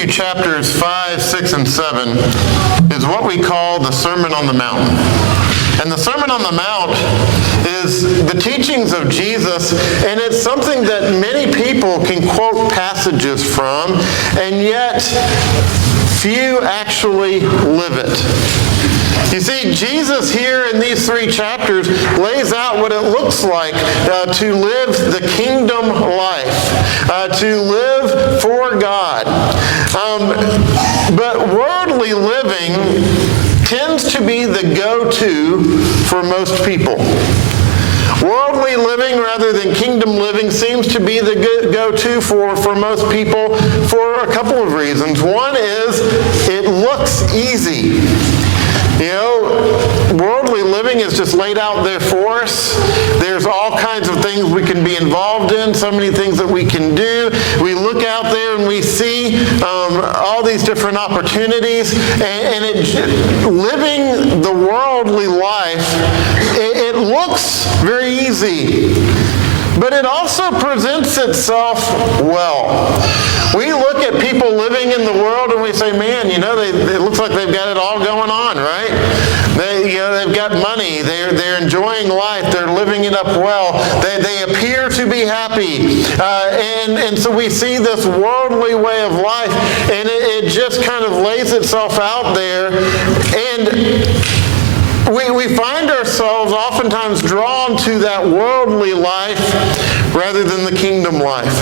Matthew chapters 5, 6, and 7 is what we call the Sermon on the Mount. And the Sermon on the Mount is the teachings of Jesus, and it's something that many people can quote passages from, and yet few actually live it. You see, Jesus here in these 3 chapters lays out what it looks like to live the kingdom life, to live for God. But worldly living tends to be the go-to for most people. Worldly living rather than kingdom living seems to be the go-to for most people for a couple of reasons. One is it looks easy. You know, worldly living is just laid out there for us. There's all kinds of things we can be involved in, so many things that we can do. We look out there and we see all these different opportunities, and living the worldly life, it looks very easy. But it also presents itself well. We look at people living in the world and we say, man, you know, it looks like they've got it all going on, right? They've got money. They're enjoying life. They're living it up well. They appear to be happy. And so we see this worldly way of life, and it just kind of lays itself out there. And we find ourselves oftentimes drawn to that worldly life rather than the kingdom life.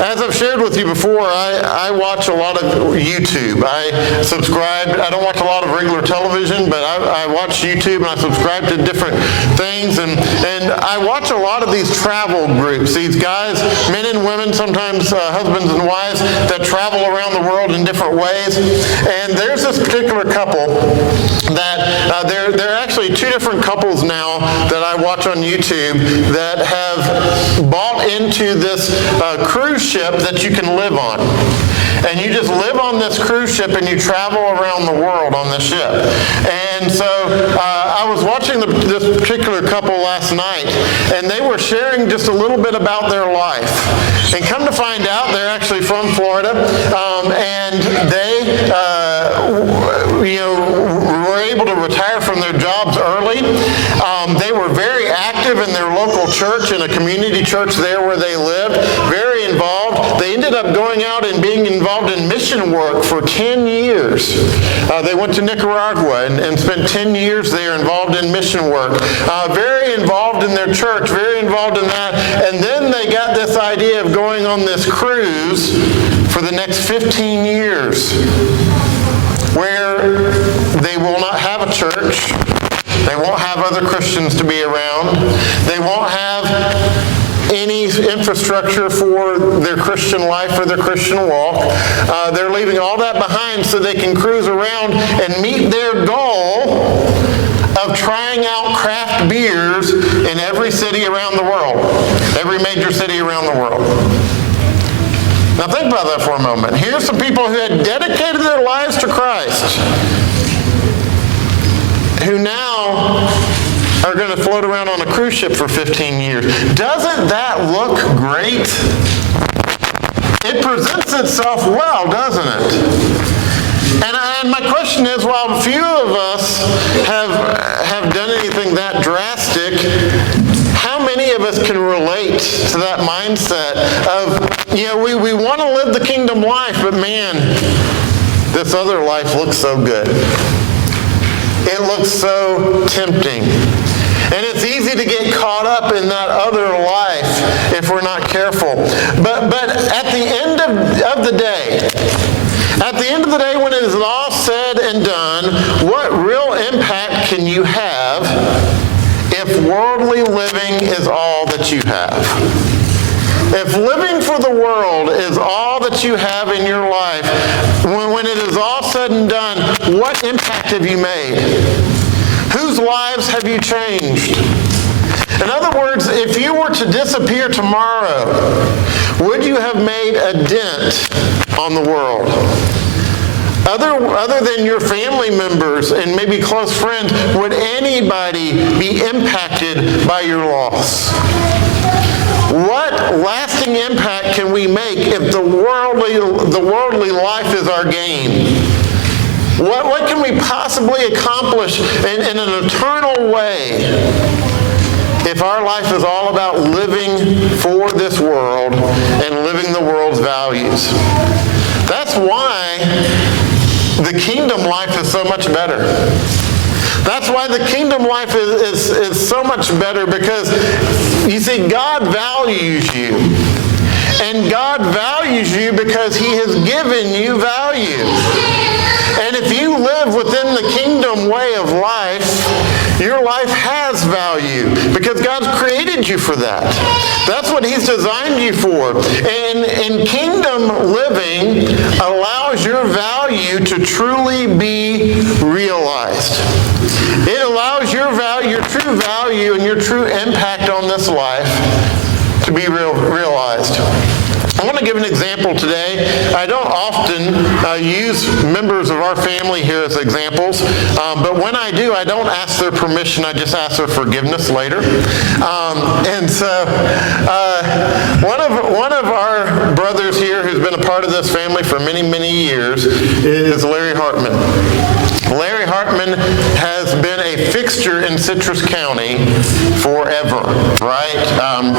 As I've shared with you before, I watch a lot of YouTube. I subscribe. I don't watch a lot of regular television, but I watch YouTube and I subscribe to different things. And I watch a lot of these travel groups. These guys, men and women, sometimes husbands and wives, that travel around the world in different ways. And there's this particular couple that there are actually 2 different couples now that I watch on YouTube that have bought into this cruise ship that you can live on. And you just live on this cruise ship and you travel around the world on this ship. And so I was watching this particular couple last night, and they were sharing just a little bit about their life. And come to find out, they're actually from Florida, and they were able to retire from their jobs early. They were very active in their local church, in a community church there where they lived, very involved. They ended up going out and being involved in mission work for 10 years. They went to Nicaragua and spent 10 years there involved in mission work. Very involved in their church, very involved in that. And then they got this idea of going on this cruise for the next 15 years, where they will not have a church. They won't have other Christians to be around. They won't have any infrastructure for their Christian life or their Christian walk. They're leaving all that behind so they can cruise around and meet their goal of trying out craft beers in every city around the world, every major city around the world. Now think about that for a moment. Here's some people who had dedicated their lives to Christ, who now are going to float around on a cruise ship for 15 years. Doesn't that look great? It presents itself well, doesn't it? And my question is, while few of us have done anything that drastic, how many of us can relate to that mindset of, we want to live the kingdom life, but man, this other life looks so good. It looks so tempting. And it's easy to get caught up in that other life if we're not careful. But at the end of the day, when it is all said and done, what real impact can you have if worldly living is all that you have? If living for the world is all that you have in your life, when it is all said and done, what impact have you made? Whose lives have you changed? In other words, if you were to disappear tomorrow, would you have made a dent on the world? Other than your family members and maybe close friends, would anybody be impacted by your loss? What lasting impact can we make if the the worldly life is our gain? What can we possibly accomplish in an eternal way if our life is all about living for this world and living the world's values? That's why the kingdom life is so much better. That's why the kingdom life is so much better, because, you see, God values you. And God values you because He has given you value. And if you live within the kingdom way of life, your life has value because God's created you for that. That's what He's designed you for. And kingdom living allows your value to truly be realized. It allows your true value and your true impact on this life to be realized. I want to give an example today. I don't often use members of our family here as examples, but when I do, I don't ask their permission. I just ask their forgiveness later. And so one of our brothers here who's been a part of this family for many, many years is Larry Hartman. Larry Hartman has been a fixture in Citrus County forever, right?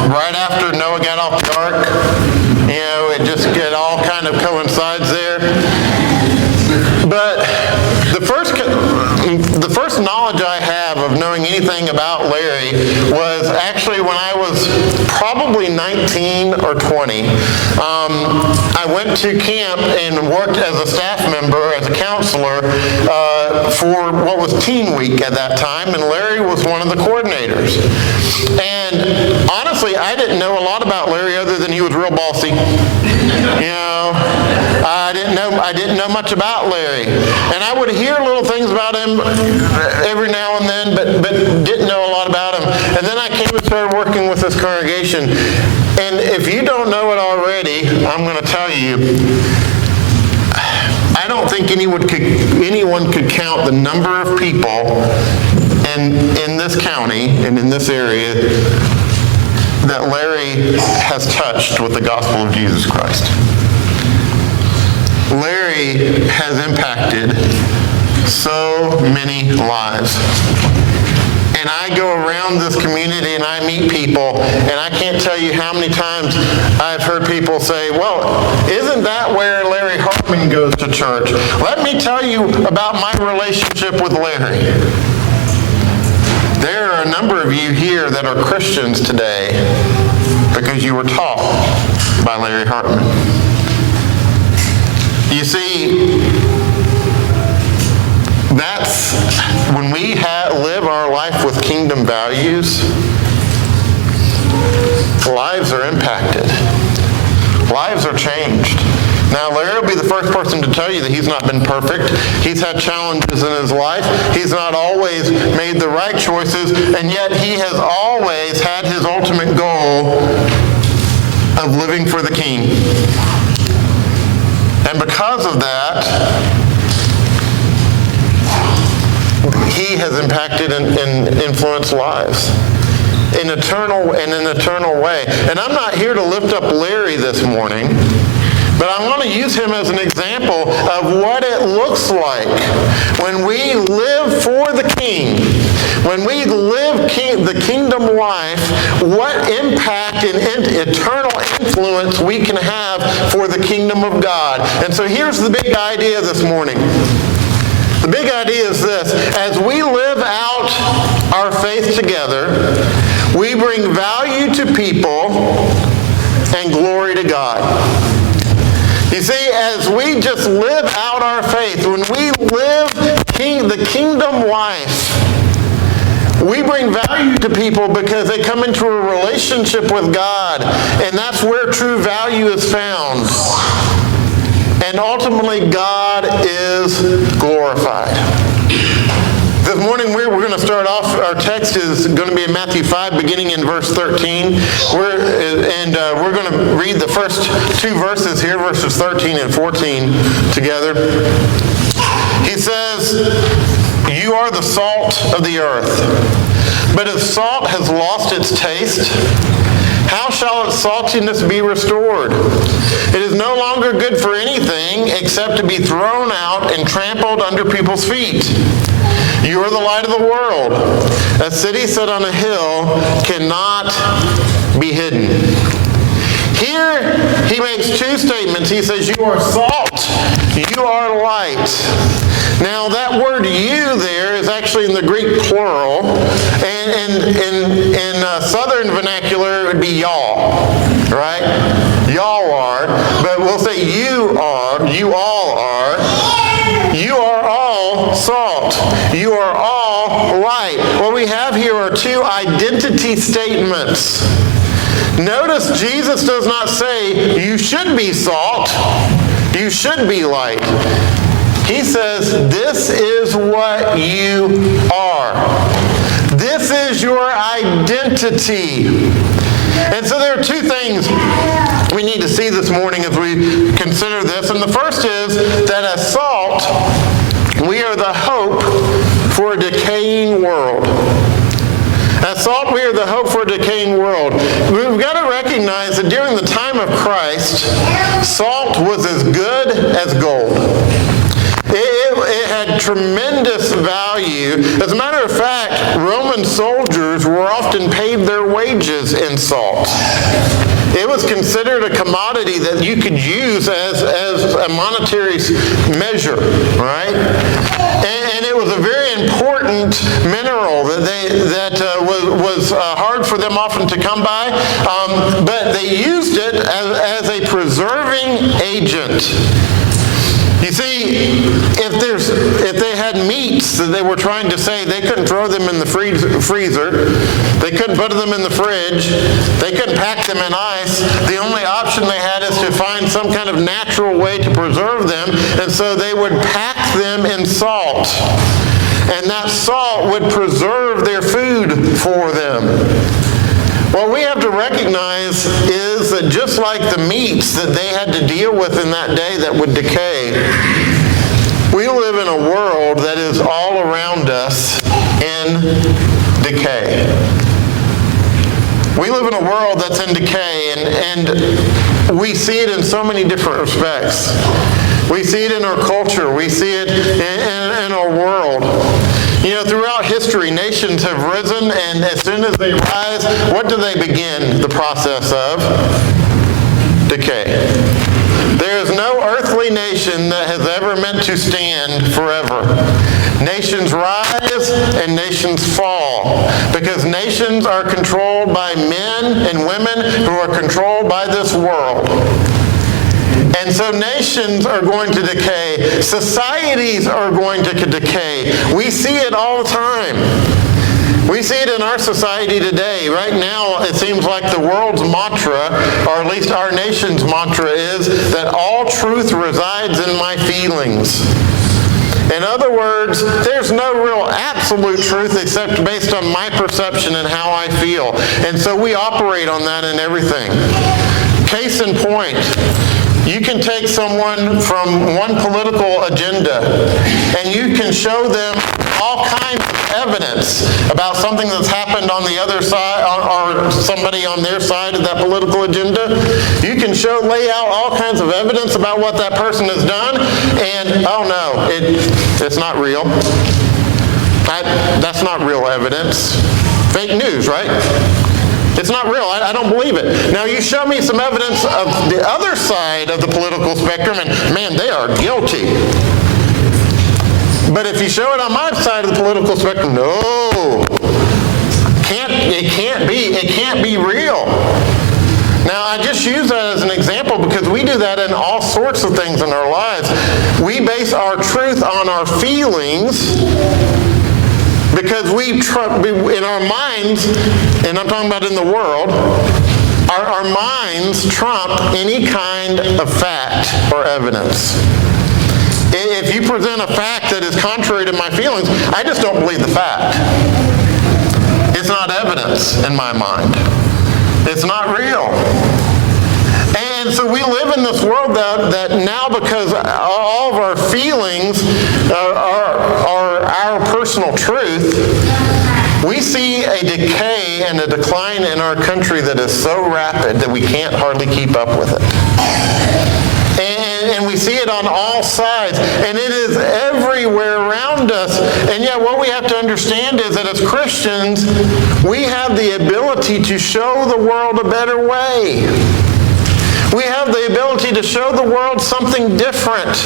Right after Noah got off the ark, it all kind of coincides there. But the first knowledge I have of knowing anything about Larry was actually when I was probably 19 or 20. I went to camp and worked as a staff member, as a counselor, for what was Teen Week at that time, and Larry was one of the coordinators. And honestly, I didn't know a lot about Larry other than he was real bossy. I didn't know much about Larry. And I would hear little things about him every now and then, but didn't know a lot about him. And then I came and started working with this congregation. And if you don't know it already, I'm going to tell you, I don't think anyone could count the number of people in this county and in this area that Larry has touched with the gospel of Jesus Christ. Larry has impacted so many lives. And I go around this community and I meet people, and I can't tell you how many times I've heard people say, well, isn't that where Larry Hartman goes to church? Let me tell you about my relationship with Larry. There are a number of you here that are Christians today because you were taught by Larry Hartman. You see, that's when we live our life with kingdom values, lives are impacted. Lives are changed. Now, Larry will be the first person to tell you that he's not been perfect. He's had challenges in his life. He's not always made the right choices, and yet he has always had his ultimate goal of living for the King. And because of that, he has impacted and influenced lives in an eternal way. And I'm not here to lift up Larry this morning, but I want to use him as an example of what it looks like when we live for the King, when we live the kingdom life, what impact and eternal influence we can have for the kingdom of God. And so here's the big idea this morning. The big idea is this: as we live out our faith together, we bring value to people and glory to God. You see, as we just live out our faith, when we live the kingdom life, we bring value to people because they come into a relationship with God, and that's where true value is found. And ultimately, God is glorified. This morning, we're going to start off, our text is going to be in Matthew 5, beginning in verse 13. We're going to read the first two verses here, verses 13 and 14 together. He says, "You are the salt of the earth. But if salt has lost its taste, how shall its saltiness be restored? It is no longer good for anything nothing except to be thrown out and trampled under people's feet. You are the light of the world. A city set on a hill cannot be hidden. Here, he makes two statements. He says, you are salt, you are light. Now, that word you there is actually in the Greek plural, and in Southern vernacular, it would be y'all, right? Y'all are, but we'll say you are, you all are. You are all salt. You are all light. What we have here are two identity statements. Notice Jesus does not say, you should be salt, you should be light. He says, this is what you are. This is your identity. And so there are two things we need to see this morning as we consider this. And the first is that as salt, we are the hope for a decaying world. As salt, we are the hope for a decaying world. We've got to recognize that during the time of Christ, salt was as good as gold. It had tremendous value. As a matter of fact, Roman soldiers were often paid their wages in salt. It was considered a commodity that you could use as a monetary measure, right? And it was a very important mineral that was hard for them often to come by, but they used it as a preserving agent. You see, if they had meats that they were trying to save, they couldn't throw them in the freezer. They couldn't put them in the fridge. They couldn't pack them in ice. The only option they had is to find some kind of natural way to preserve them, and so they would pack them in salt. And that salt would preserve their food for them. What we have to recognize is that just like the meats that they had to deal with in that day that would decay, we live in a world that is all around us in decay. We live in a world that's in decay, and we see it in so many different respects. We see it in our culture. We see it in our world. You know, throughout history, nations have risen, and as soon as they rise, what do they begin the process of? Decay. There is no earthly nation that has ever meant to stand forever. Nations rise and nations fall, because nations are controlled by men and women who are controlled by this world. And so nations are going to decay. Societies are going to decay. We see it all the time. We see it in our society today. Right now, it seems like the world's mantra, or at least our nation's mantra, is that all truth resides in my feelings. In other words, there's no real absolute truth except based on my perception and how I feel. And so we operate on that in everything. Case in point, you can take someone from one political agenda and you can show them all kinds of evidence about something that's happened on the other side, or somebody on their side of that political agenda. You can lay out all kinds of evidence about what that person has done, and oh no, it's not real. That's not real evidence. Fake news, right? It's not real. I don't believe it. Now, you show me some evidence of the other side of the political spectrum, and man, they are guilty. But if you show it on my side of the political spectrum, no. It can't be real. Now, I just use that as an example because we do that in all sorts of things in our lives. We base our truth on our feelings, because in our minds, and I'm talking about in the world, our minds trump any kind of fact or evidence. If you present a fact that is contrary to my feelings, I just don't believe the fact. It's not evidence in my mind. It's not real. And so we live in this world that now, because all of our feelings are our personal truth, we see a decay and a decline in our country that is so rapid that we can't hardly keep up with it. And and we see it on all sides, and it is everywhere around us. And yet what we have to understand is that as Christians, we have the ability to show the world a better way. We have the ability to show the world something different.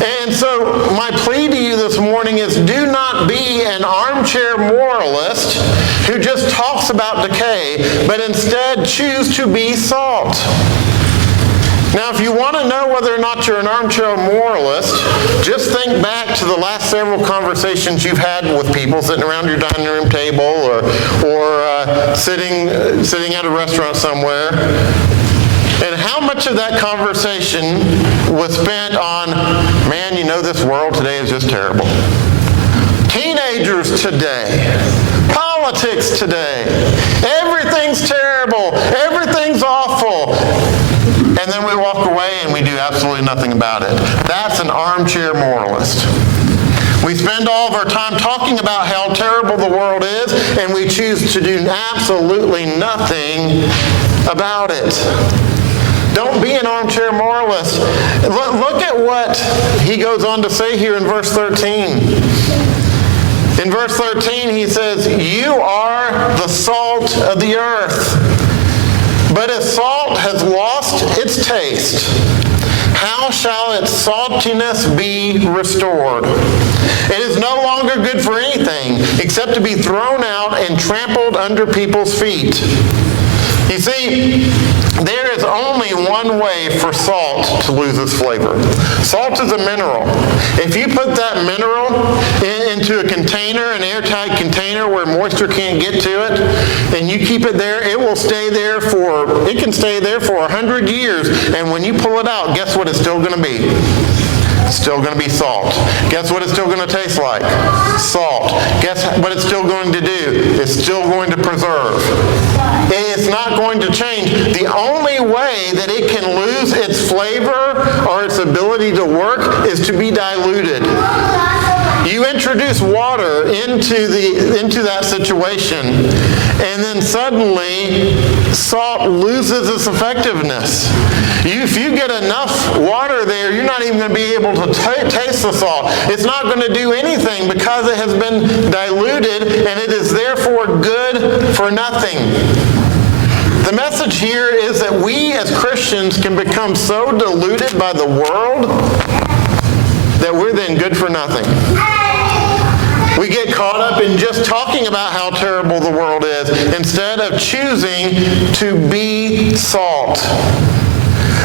And so my plea to you this morning is, do not be an armchair moralist who just talks about decay, but instead choose to be salt. Now, if you want to know whether or not you're an armchair moralist, just think back to the last several conversations you've had with people sitting around your dining room table or sitting at a restaurant somewhere. And how much of that conversation was spent on, man, you know, this world today is just terrible. Teenagers today, politics today, everything's terrible, everything's awful. And then we walk away and we do absolutely nothing about it. That's an armchair moralist. We spend all of our time talking about how terrible the world is, and we choose to do absolutely nothing about it. Don't be an armchair moralist. Look at what he goes on to say here in verse 13. In verse 13, he says, "You are the salt of the earth. But if salt has lost its taste, how shall its saltiness be restored? It is no longer good for anything except to be thrown out and trampled under people's feet." You see, there is only one way for salt to lose its flavor. Salt is a mineral. If you put that mineral into a container, an airtight container where moisture can't get to it, and you keep it there, it can stay there for 100 years, and when you pull it out, guess what it's still going to be? It's still going to be salt. Guess what it's still going to taste like? Salt. Guess what it's still going to do? It's still going to preserve. It's not going to change. The only way that it can lose its flavor or its ability to work is to be diluted. You introduce water into that situation, and then suddenly salt loses its effectiveness. If you get enough water there, you're not even going to be able to taste the salt. It's not going to do anything because it has been diluted, and it is therefore good for nothing. The message here is that we as Christians can become so diluted by the world that we're then good for nothing. We get caught up in just talking about how terrible the world is instead of choosing to be salt.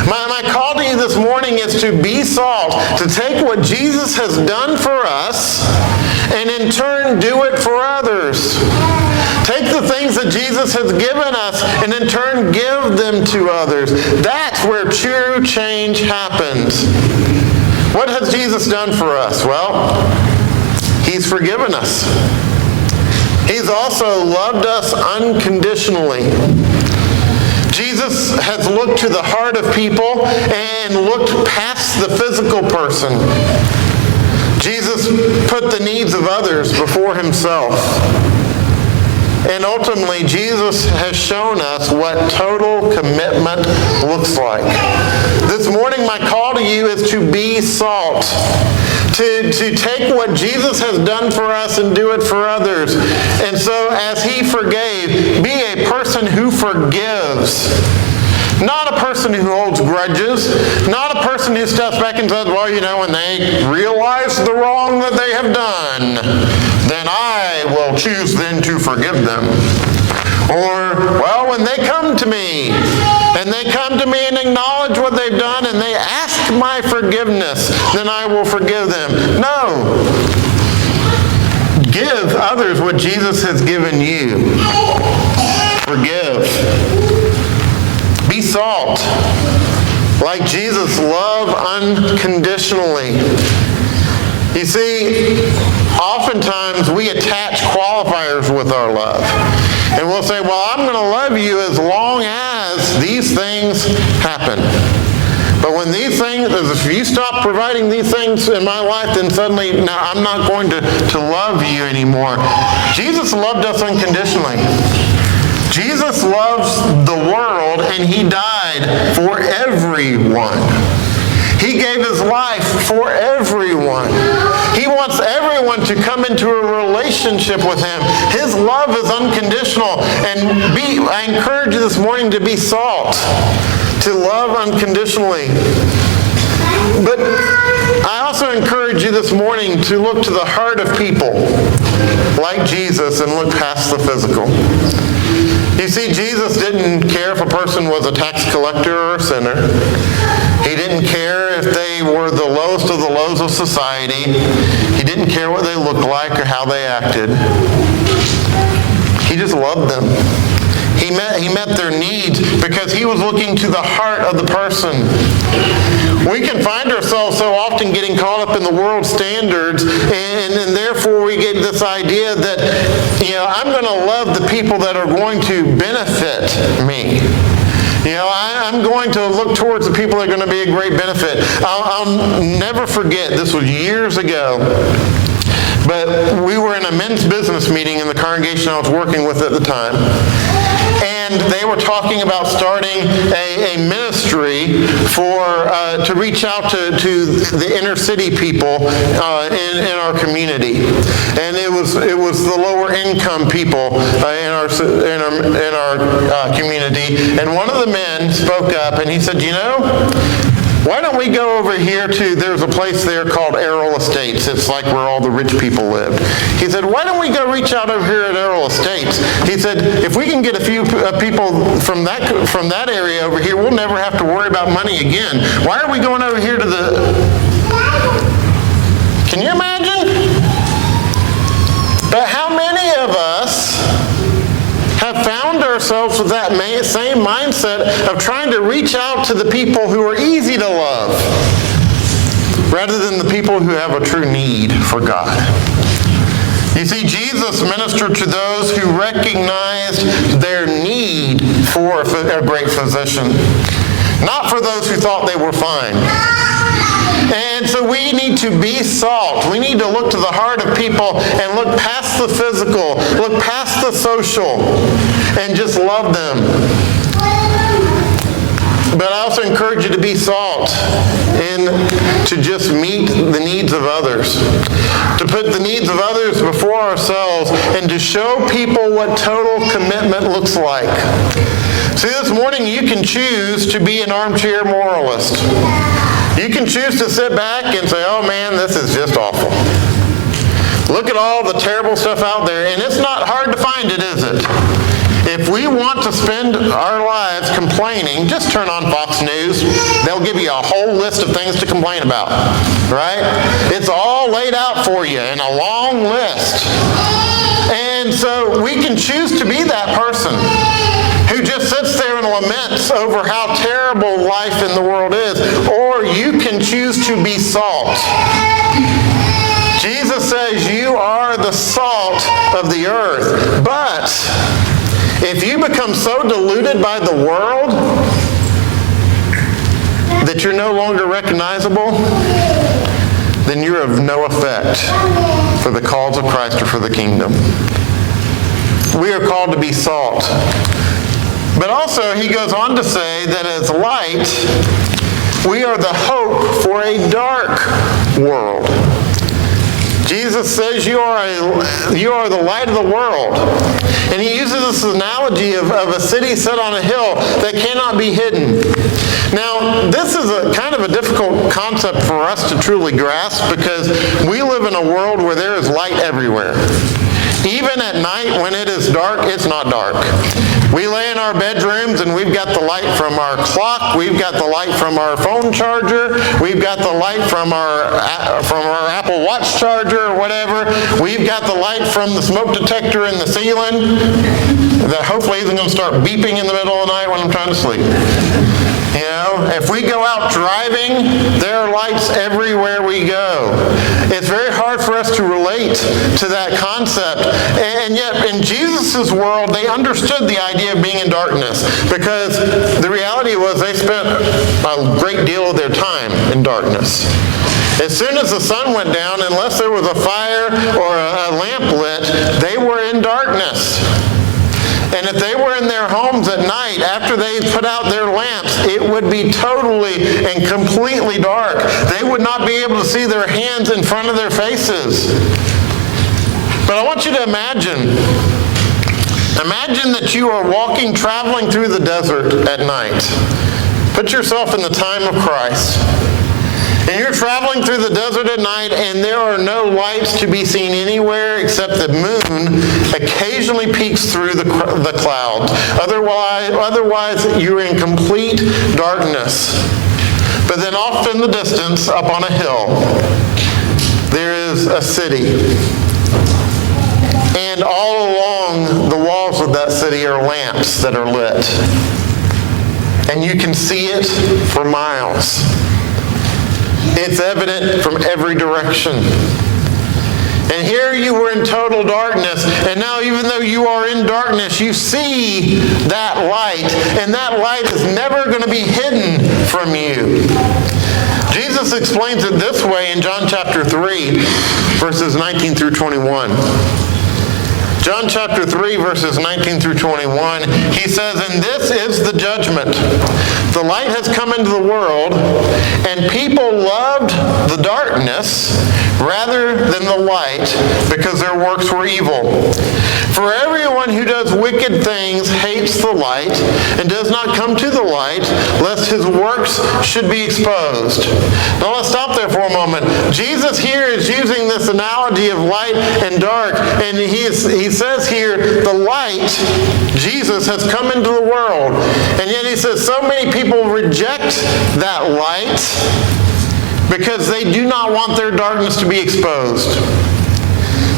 My call to you this morning is to be salt, to take what Jesus has done for us and in turn do it for others. Take the things that Jesus has given us and in turn give them to others. That's where true change happens. What has Jesus done for us? Well, He's forgiven us. He's also loved us unconditionally. Jesus has looked to the heart of people and looked past the physical person. Jesus put the needs of others before himself. And ultimately, Jesus has shown us what total commitment looks like. This morning, my call to you is to be salt. To take what Jesus has done for us and do it for others. And so as he forgave, be a person who forgives. Not a person who holds grudges. Not a person who steps back and says, well, you know, when they realize the wrong that they have done, then I will choose then to forgive them. Or, well, when they come to me, and acknowledge what they've done, and they ask my forgiveness, then I will forgive them. No. Give others what Jesus has given you. Forgive. Be salt. Like Jesus, love unconditionally. You see, oftentimes we attach qualifiers with our love. And we'll say, well, I'm going to love you as long as these things happen. But when these things, if you stop providing these things in my life, then suddenly, now I'm not going to love you anymore. Jesus loved us unconditionally. Jesus loves the world, and he died for everyone. He gave his life for everyone. He wants everyone to come into a relationship with him. His love is unconditional. And I encourage you this morning to be salt, to love unconditionally. But I also encourage you this morning to look to the heart of people like Jesus and look past the physical. You see, Jesus didn't care if a person was a tax collector or a sinner. He didn't care if they were the lowest of the lows of society. He didn't care what they looked like or how they acted. He just loved them. He met their needs because he was looking to the heart of the person. We can find ourselves so often getting caught up in the world's standards, and therefore we get this idea that, I'm going to love the people that are going to benefit me. I'm going to look towards the people that are going to be a great benefit. I'll never forget, this was years ago, but we were in a men's business meeting in the congregation I was working with at the time. And they were talking about starting a ministry to reach out to the inner city people in our community, and it was the lower income people in our community. And one of the men spoke up and he said, why don't we go over here there's a place there called Errol Estates. It's like where all the rich people lived. He said, why don't we go reach out over here at Errol Estates? He said, if we can get a few people from that area over here, we'll never have to worry about money again. Why are we going over here to Can you imagine? But how many of us have found ourselves with that same mindset of trying to reach out to the people who are easy to love rather than the people who have a true need for God? You see, Jesus ministered to those who recognized their need for a great physician, not for those who thought they were fine. And so we need to be salt. We need to look to the heart of people and look past the physical, look past the social, and just love them. But I also encourage you to be salt and to just meet the needs of others, to put the needs of others before ourselves, and to show people what total commitment looks like. See, this morning you can choose to be an armchair moralist. You can choose to sit back and say, oh man, this is just awful. Look at all the terrible stuff out there, and it's not hard to find it, is it? If we want to spend our lives complaining, just turn on Fox News. They'll give you a whole list of things to complain about, right? It's all laid out for you in a long list. And so we can choose to be that person who just sits there and laments over how terrible life in the world is, or you can choose to be salt. Jesus says you are the salt of the earth, but if you become so diluted by the world that you're no longer recognizable, then you're of no effect for the cause of Christ or for the kingdom. We are called to be salt. But also, he goes on to say that as light, we are the hope for a dark world. Jesus says you are the light of the world. And he uses this analogy of a city set on a hill that cannot be hidden. Now, this is a kind of a difficult concept for us to truly grasp because we live in a world where there is light everywhere. Even at night when it is dark, it's not dark. We lay in our bedrooms and we've got the light from our clock, we've got the light from our phone charger, we've got the light from our Apple Watch charger or whatever, we've got the light from the smoke detector in the ceiling that hopefully isn't going to start beeping in the middle of the night when I'm trying to sleep. If we go out driving, there are lights everywhere we go. It's very hard for us to relate to that concept. And yet, in Jesus' world, they understood the idea of being in darkness because the reality was they spent a great deal of their time in darkness. As soon as the sun went down, unless there was a fire or a lamp lit, they were in darkness. And if they were in their homes at night, after they put out their lamps, it would be totally and completely dark. They would not be able to see their hands in front of their faces. But I want you to imagine that you are traveling through the desert at night. Put yourself in the time of Christ. And you're traveling through the desert at night, and there are no lights to be seen anywhere except the moon occasionally peeks through the clouds. Otherwise, you're in complete darkness. But then off in the distance, up on a hill, there is a city. And all along the walls of that city are lamps that are lit. And you can see it for miles. It's evident from every direction. And here you were in total darkness, and now even though you are in darkness, you see that light, and that light is never going to be hidden from you. Jesus explains it this way in John chapter 3, verses 19 through 21. John chapter 3, verses 19 through 21, he says, "And this is the judgment. The light has come into the world, and people loved the darkness rather than the light, because their works were evil. For everyone who does wicked things hates the light and does not come to the light, lest his works should be exposed." Now let's stop there for a moment. Jesus here is using this analogy of light and dark, and he says here, the light, Jesus, has come into the world. And yet he says so many people reject that light because they do not want their darkness to be exposed.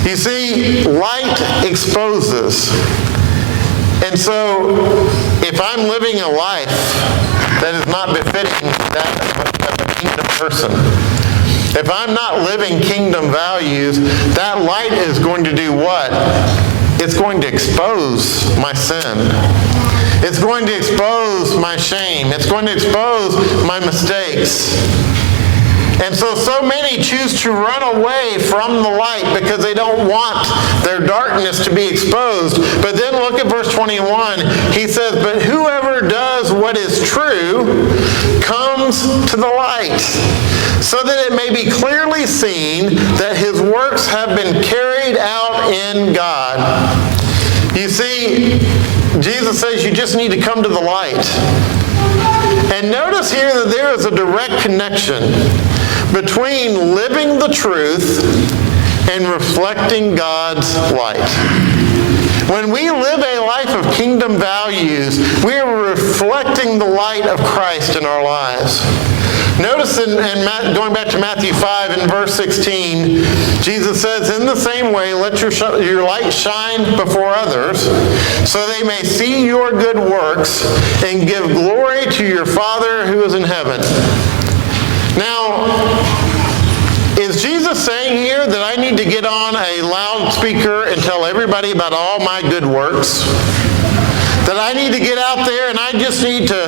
You see, light exposes. And so, if I'm living a life that is not befitting that of a kingdom person, if I'm not living kingdom values, that light is going to do what? It's going to expose my sin. It's going to expose my shame. It's going to expose my mistakes. And so many choose to run away from the light because they don't want their darkness to be exposed. But then look at verse 21. He says, "But whoever does what is true comes to the light, so that it may be clearly seen that his works have been carried out in God." You see, Jesus says you just need to come to the light. And notice here that there is a direct connection between living the truth and reflecting God's light. When we live a life of kingdom values, we are reflecting the light of Christ in our lives. Notice going back to Matthew 5 and verse 16, Jesus says, "In the same way, let your light shine before others, so they may see your good works and give glory to your Father who is in heaven." Now, is Jesus saying here that I need to get on a loudspeaker and tell everybody about all my good works? That I need to get out there and I just need to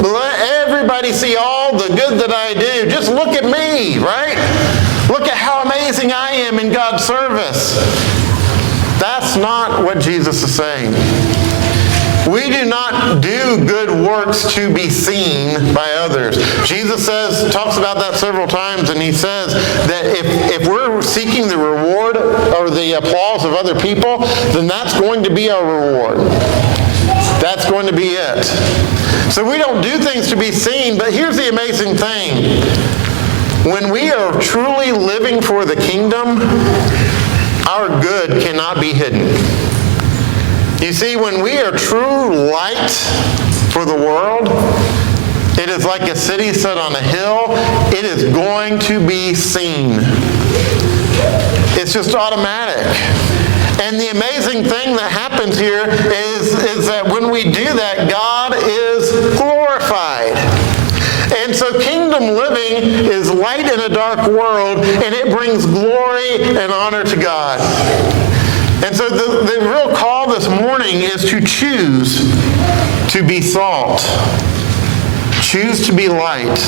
let everybody see all the good that I do? Just look at me, right? Look at how amazing I am in God's service. That's not what Jesus is saying. We do not do good works to be seen by others. Jesus talks about that several times, and he says that if we're seeking the reward or the applause of other people, then that's going to be our reward. That's going to be it. So we don't do things to be seen, but here's the amazing thing. When we are truly living for the kingdom, our good cannot be hidden. You see, when we are true light for the world, it is like a city set on a hill. It is going to be seen. It's just automatic. And the amazing thing that happens here is that when we do that, God is glorified. And so kingdom living is light in a dark world, and it brings glory and honor to God. And so the real call this morning is to choose to be salt. Choose to be light.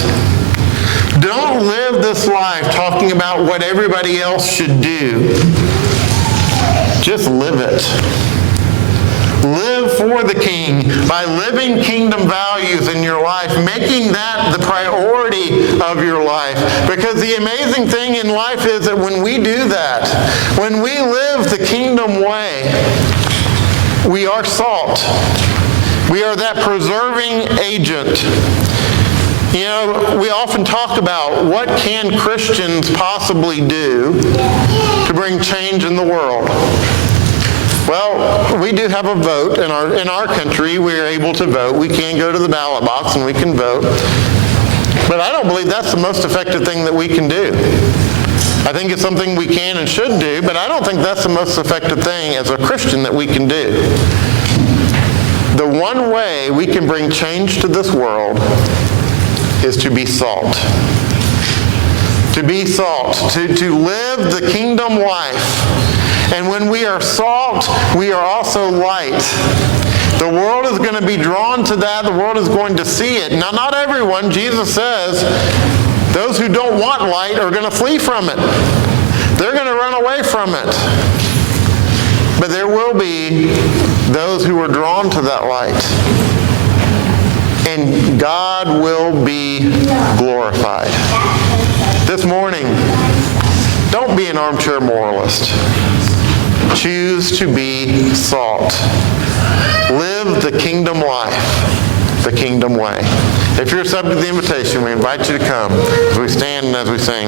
Don't live this life talking about what everybody else should do. Just live it. Live for the King by living kingdom values in your life, making that the priority of your life. Because the amazing thing in life is that when we do that, when we live the kingdom way, we are salt. We are that preserving agent. You know, we often talk about what can Christians possibly do to bring change in the world. Well, we do have a vote in our country. We are able to vote. We can go to the ballot box and we can vote. But I don't believe that's the most effective thing that we can do. I think it's something we can and should do, but I don't think that's the most effective thing as a Christian that we can do. The one way we can bring change to this world is to be salt. To be salt, to live the kingdom life. And when we are salt, we are also light. The world is going to be drawn to that. The world is going to see it. Now, not everyone, Jesus says, those who don't want light are going to flee from it. They're going to run away from it. But there will be those who are drawn to that light. And God will be glorified. This morning, don't be an armchair moralist. Choose to be salt. Live the kingdom life, the kingdom way. If you're subject to the invitation, we invite you to come as we stand and as we sing.